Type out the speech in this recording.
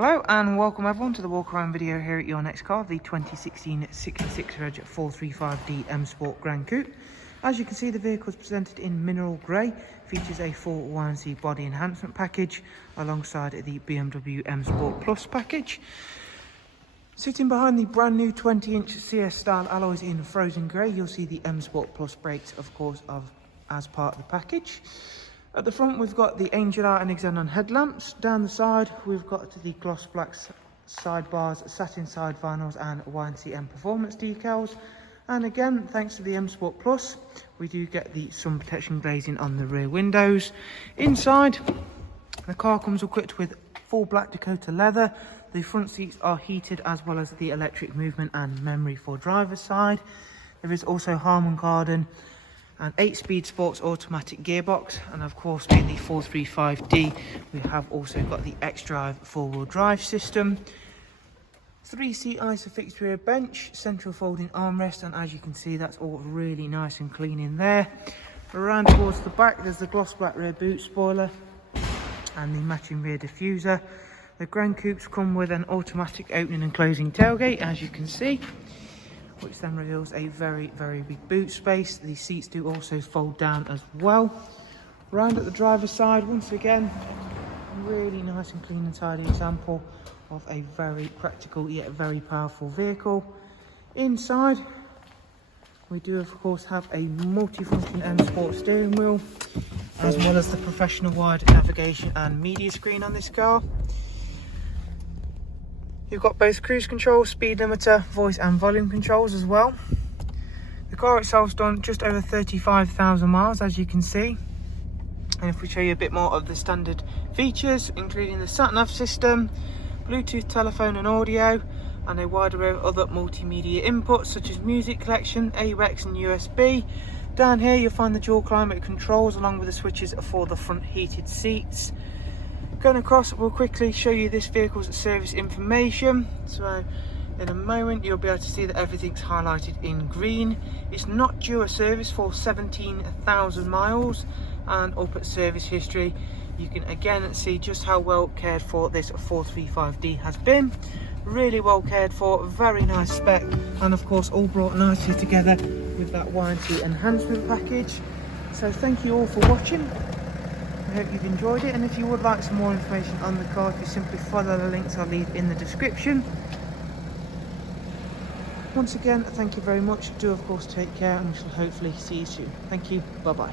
Hello and welcome everyone to the walk around video here at your next car, the 2016 66 Reg 435D M Sport Gran Coupe. As you can see, the vehicle is presented in mineral grey, features a full YNC body enhancement package alongside the BMW M Sport Plus package. Sitting behind the brand new 20-inch CS style alloys in frozen grey, you'll see the M Sport Plus brakes, of course, as part of the package. At the front, we've got the Angel Eye and Xenon headlamps. Down the side, we've got the gloss black sidebars, satin side vinyls and YNC Mperformance decals. And again, thanks to the M Sport Plus, we do get the sun protection glazing on the rear windows. Inside, the car comes equipped with full black Dakota leather. The front seats are heated, as well as the electric movement and memory for driver's side. There is also Harman Kardon and 8-speed sports automatic gearbox, and of course being the 435D, we have also got the X-Drive 4-wheel drive system. 3-seat isofixed rear bench, central folding armrest, and as you can see, that's all really nice and clean in there. Around towards the back, there's the gloss black rear boot spoiler and the matching rear diffuser. The Gran Coupes come with an automatic opening and closing tailgate, as you can see, which then reveals a very big boot space. The seats do also fold down as well. Round at the driver's side, once again, really nice and clean and tidy example of a very practical yet very powerful vehicle. Inside, we do of course have a multifunction M Sport steering wheel, as well as the professional wide navigation and media screen on this car. You've got both cruise control, speed limiter, voice and volume controls as well. The car itself's done just over 35,000 miles, as you can see. And if we show you a bit more of the standard features, including the sat-nav system, Bluetooth telephone and audio, and a wide array of other multimedia inputs such as music collection, AUX and USB. Down here you'll find the dual climate controls along with the switches for the front heated seats. Going across, we'll quickly show you this vehicle's service information. So in a moment you'll be able to see that everything's highlighted in green. It's not due a service for 17,000 miles, and up at service history you can again see just how well cared for this 435D has been. Really well cared for, very nice spec, and of course all brought nicely together with that YNC enhancement package. So thank you all for watching. I hope you've enjoyed it, and if you would like some more information on the car, you simply follow the links I'll leave in the description. Once again, thank you very much. Do of course take care, and we shall hopefully see you soon. Thank you. Bye bye.